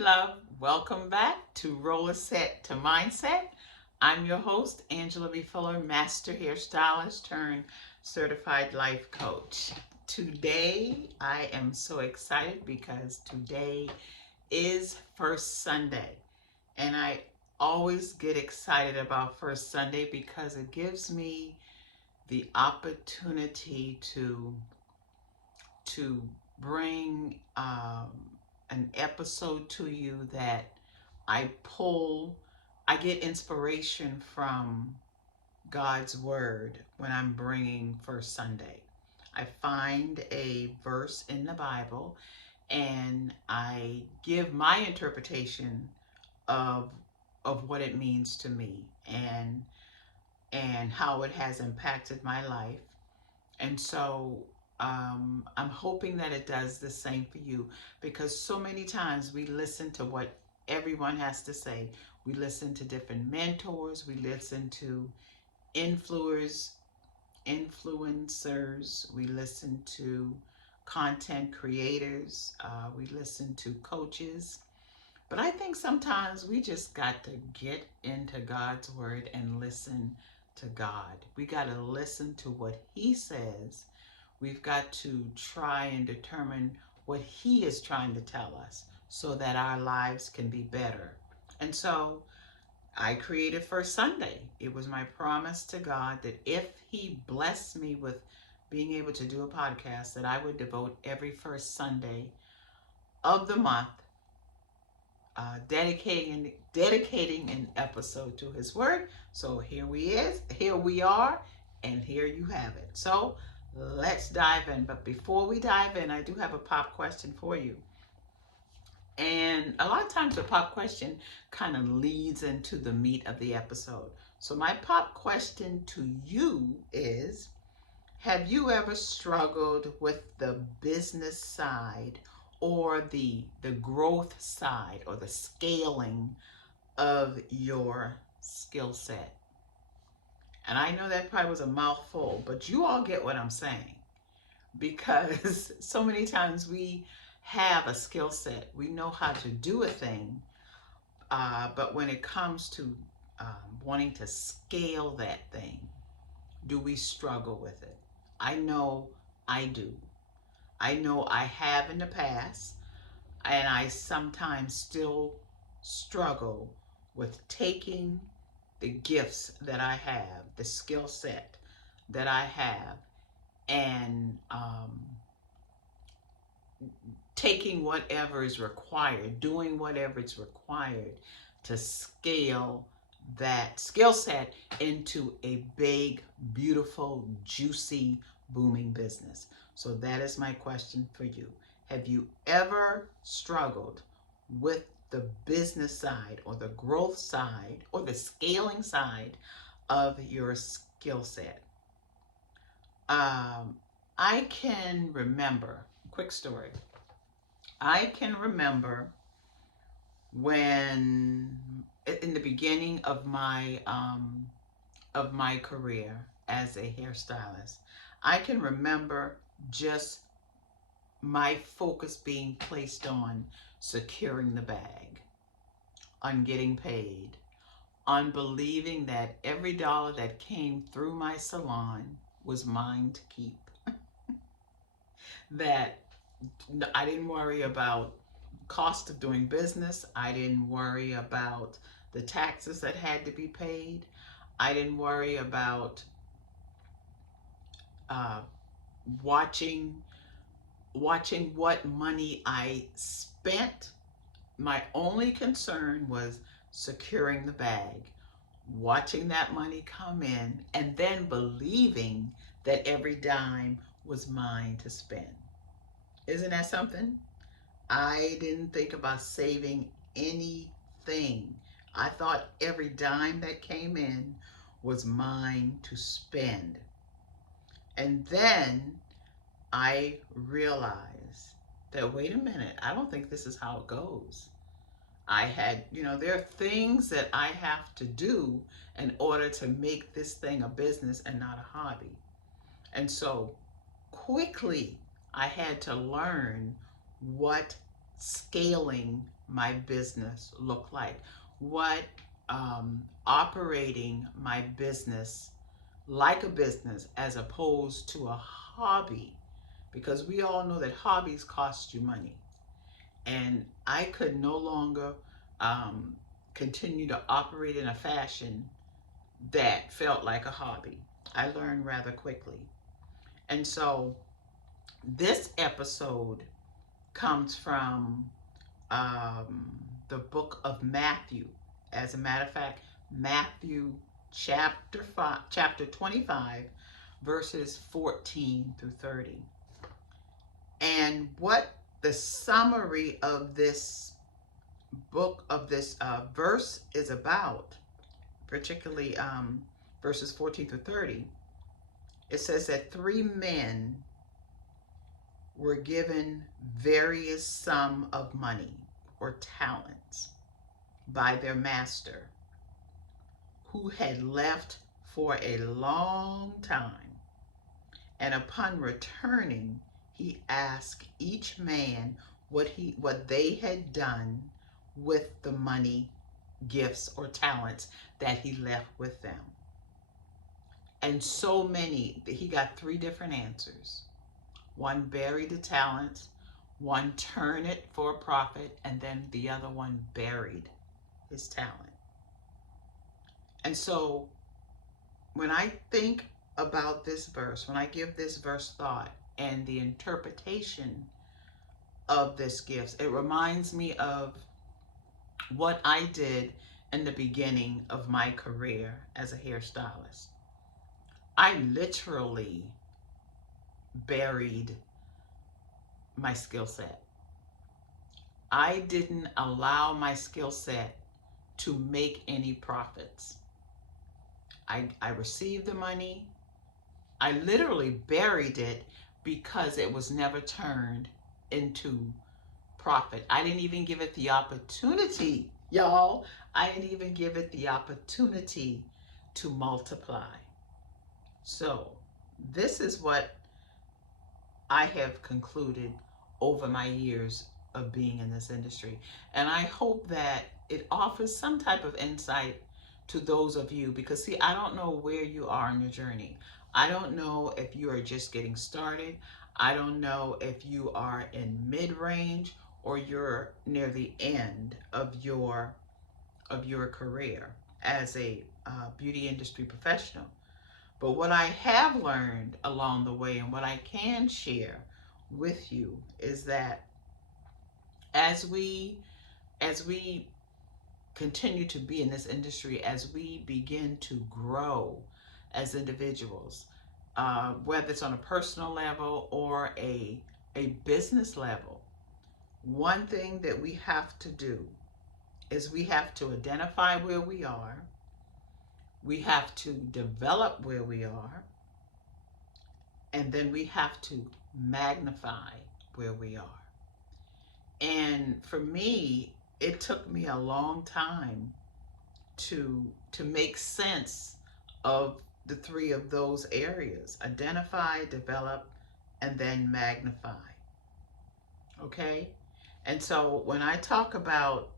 love. Welcome back to Rollerset to Mindset. I'm your host, Angela B. Fuller, Master Hairstylist turned Certified Life Coach. Today, I am so excited because today is First Sunday. And I always get excited about First Sunday because it gives me the opportunity to bring an episode to you that I get inspiration from God's Word when I'm bringing First Sunday. I find a verse in the Bible and I give my interpretation of what it means to me and how it has impacted my life. And so I'm hoping that it does the same for you because so many times we listen to what everyone has to say. We listen to different mentors, we listen to influencers, we listen to content creators, we listen to coaches. But I think sometimes we just got to get into God's word and listen to God. We got to listen to what He says. We've got to try and determine what He is trying to tell us so that our lives can be better. And so I created First Sunday. It was my promise to God that if He blessed me with being able to do a podcast, that I would devote every first Sunday of the month dedicating an episode to His Word. So here we are, and here you have it. So let's dive in. But before we dive in, I do have a pop question for you. And a lot of times the pop question kind of leads into the meat of the episode. So my pop question to you is, have you ever struggled with the business side or the growth side or the scaling of your skill set? And I know that probably was a mouthful, but you all get what I'm saying. Because so many times we have a skill set, we know how to do a thing, but when it comes to wanting to scale that thing, do we struggle with it? I know I do. I know I have in the past, and I sometimes still struggle with taking the gifts that I have, the skill set that I have, and taking whatever is required, doing whatever is required to scale that skill set into a big, beautiful, juicy, booming business. So that is my question for you. Have you ever struggled with the business side or the growth side or the scaling side of your skill set? I can remember, quick story. I can remember when in the beginning of my career as a hairstylist, I can remember just my focus being placed on securing the bag, on getting paid, on believing that every dollar that came through my salon was mine to keep. That I didn't worry about cost of doing business. I didn't worry about the taxes that had to be paid. I didn't worry about uh, watching what money I spent. My only concern was securing the bag, watching that money come in, and then believing that every dime was mine to spend. Isn't that something? I didn't think about saving anything. I thought every dime that came in was mine to spend. And then I realized that, wait a minute, I don't think this is how it goes. There are things that I have to do in order to make this thing a business and not a hobby. And so quickly I had to learn what scaling my business look like, what operating my business like a business as opposed to a hobby, because we all know that hobbies cost you money. And I could no longer um, continue to operate in a fashion that felt like a hobby. I learned rather quickly. And so this episode comes from um, the book of Matthew. As a matter of fact, Matthew chapter 25, verses 14 through 30. And what the summary of this book, of this verse is about, particularly verses 14 through 30, it says that three men were given various sum of money or talents by their master, who had left for a long time. And upon returning, he asked each man what they had done with the money, gifts, or talents that he left with them. And so many, he got three different answers. One buried the talents, one turned it for a profit, and then the other one buried his talent. And so when I think about this verse, when I give this verse thought and the interpretation of this gift, it reminds me of what I did in the beginning of my career as a hairstylist. I literally buried my skill set. I didn't allow my skill set to make any profits. I received the money. I literally buried it because it was never turned into profit. I didn't even give it the opportunity, y'all. I didn't even give it the opportunity to multiply. So this is what I have concluded over my years of being in this industry. And I hope that it offers some type of insight to those of you, because see, I don't know where you are in your journey. I don't know if you are just getting started. I don't know if you are in mid-range or you're near the end of your career as a beauty industry professional. But what I have learned along the way and what I can share with you is that as we continue to be in this industry, as we begin to grow as individuals, whether it's on a personal level or a business level, one thing that we have to do is we have to identify where we are. We have to develop where we are. And then we have to magnify where we are. And for me, it took me a long time to make sense of the three of those areas: identify, develop, and then magnify. Okay? And so when I talk about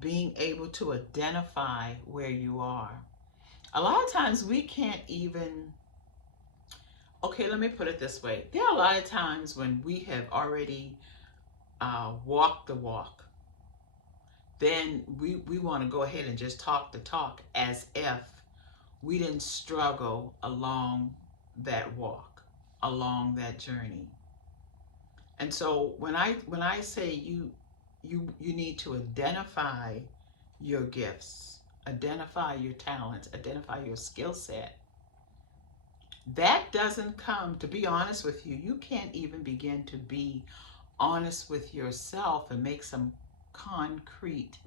being able to identify where you are, a lot of times we can't even, okay, let me put it this way. There are a lot of times when we have already walked the walk. Then we want to go ahead and just talk the talk as if we didn't struggle along that walk, along that journey. And so when I say you need to identify your gifts, identify your talents, identify your skill set, that doesn't come, to be honest with you, you can't even begin to be honest with yourself and make some concrete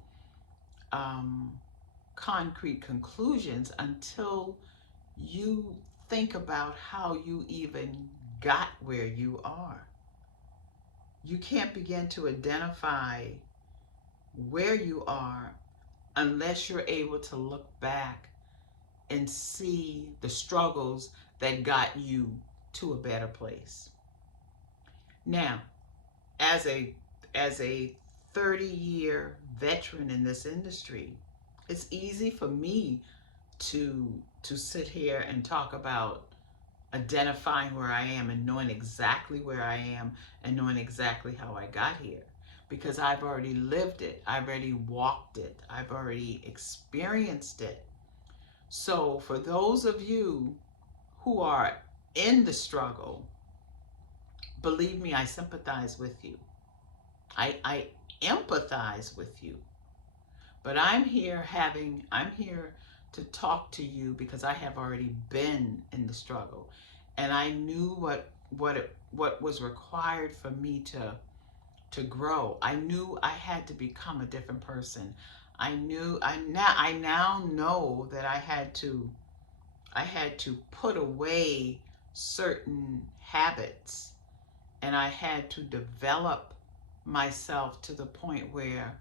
conclusions until you think about how you even got where you are. You can't begin to identify where you are unless you're able to look back and see the struggles that got you to a better place. Now, as a 30-year veteran in this industry. It's easy for me to sit here and talk about identifying where I am and knowing exactly where I am and knowing exactly how I got here, because I've already lived it, I've already walked it, I've already experienced it. So for those of you who are in the struggle, believe me, I sympathize with you. I empathize with you. But I'm here to talk to you because I have already been in the struggle, and I knew what was required for me to grow. I knew I had to become a different person. I now know that I had to put away certain habits, and I had to develop myself to the point where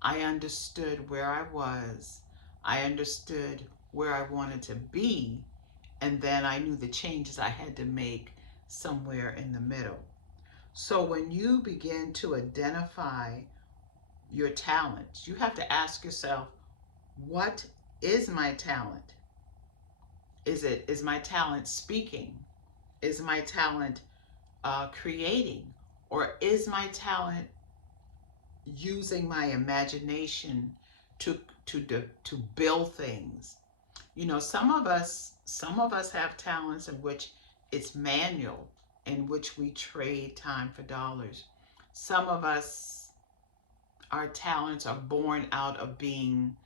I understood where I was, I understood where I wanted to be, and then I knew the changes I had to make somewhere in the middle. So when you begin to identify your talents, you have to ask yourself, what is my talent? Is my talent speaking? Is my talent creating? Or is my talent using my imagination to to build things? You know, some of us have talents in which it's manual, in which we trade time for dollars. Some of us, our talents are born out of being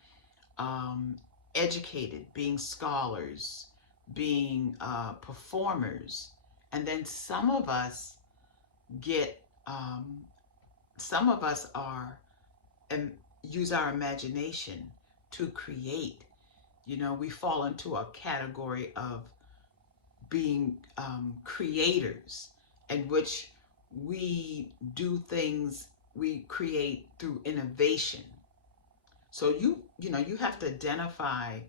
educated, being scholars, being performers. And then get um, some of us are use our imagination to create. You know, we fall into a category of being creators, in which we do things, we create through innovation. So you have to identify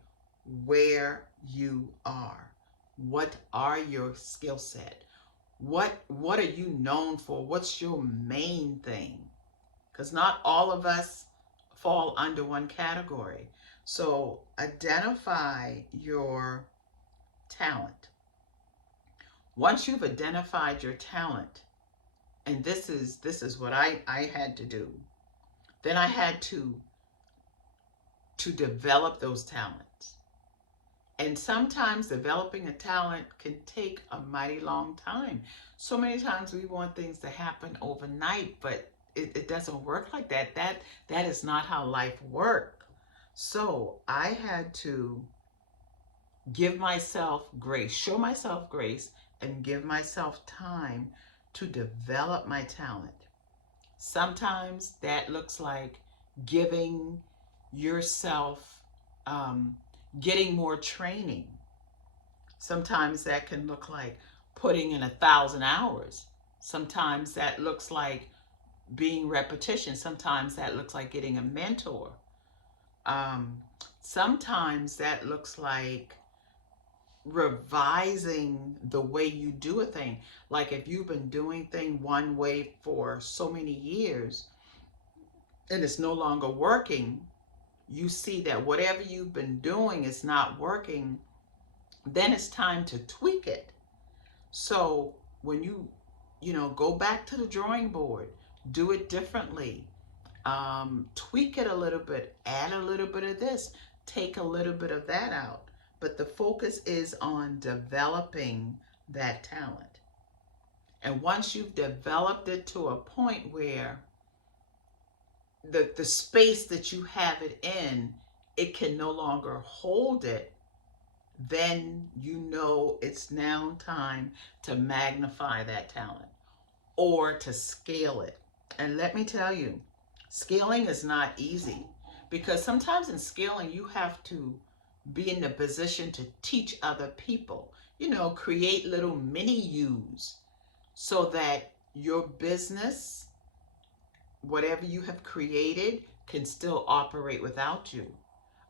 where you are. What are your skill set? What are you known for? What's your main thing? Because not all of us fall under one category. So identify your talent. Once you've identified your talent, and this is what I had to do, then I had to develop those talents. And sometimes developing a talent can take a mighty long time. So many times we want things to happen overnight, but it doesn't work like that. That is not how life works. So I had to give myself grace, show myself grace, and give myself time to develop my talent. Sometimes that looks like giving yourself, getting more training. Sometimes that can look like putting in 1,000 hours. Sometimes that looks like being repetition. Sometimes that looks like getting a mentor. Um, Sometimes that looks like revising the way you do a thing. Like if you've been doing thing one way for so many years and it's no longer working, you see that whatever you've been doing is not working, then it's time to tweak it. So when go back to the drawing board, do it differently, tweak it a little bit, add a little bit of this, take a little bit of that out. But the focus is on developing that talent. And once you've developed it to a point where the space that you have it in, it can no longer hold it, then you know it's now time to magnify that talent or to scale it. And let me tell you, scaling is not easy, because sometimes in scaling you have to be in the position to teach other people, create little mini yous so that your business, whatever you have created, can still operate without you.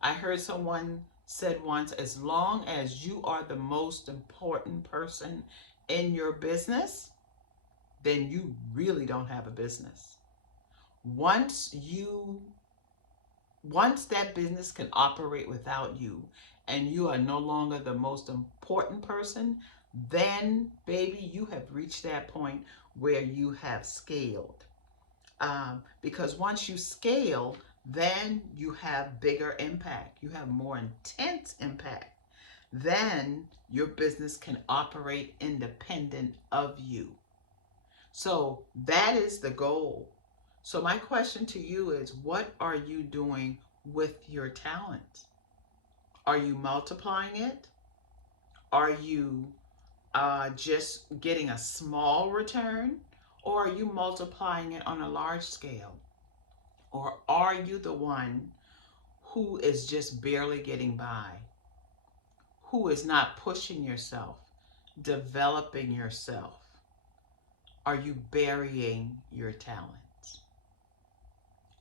I heard someone said once, as long as you are the most important person in your business, then you really don't have a business. Once you once that business can operate without you and you are no longer the most important person, then baby, you have reached that point where you have scaled. Because once you scale, then you have bigger impact, you have more intense impact. Then your business can operate independent of you. So that is the goal. So my question to you is, what are you doing with your talent? Are you multiplying it? Are you just getting a small return? Or are you multiplying it on a large scale? Or are you the one who is just barely getting by? Who is not pushing yourself, developing yourself? Are you burying your talents?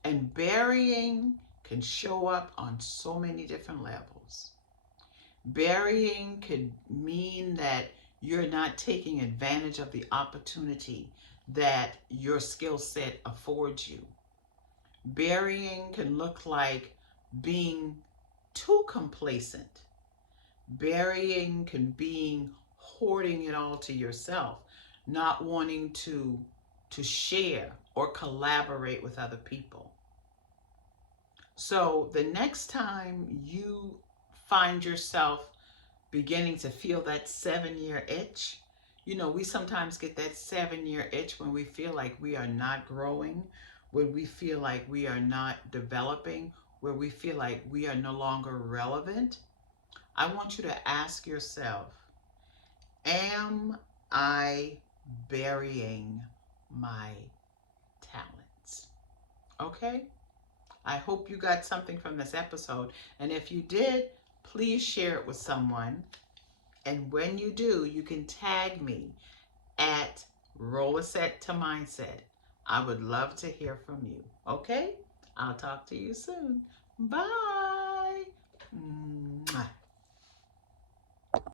And burying can show up on so many different levels. Burying could mean that you're not taking advantage of the opportunity that your skill set affords you. Burying can look like being too complacent. Burying can be hoarding it all to yourself, not wanting to share or collaborate with other people. So the next time you find yourself beginning to feel that 7-year itch, we sometimes get that 7-year itch when we feel like we are not growing, when we feel like we are not developing, where we feel like we are no longer relevant. I want you to ask yourself, am I burying my talents? Okay? I hope you got something from this episode. And if you did, please share it with someone. And when you do, you can tag me at Rollerset to Mindset. I would love to hear from you. Okay? I'll talk to you soon. Bye.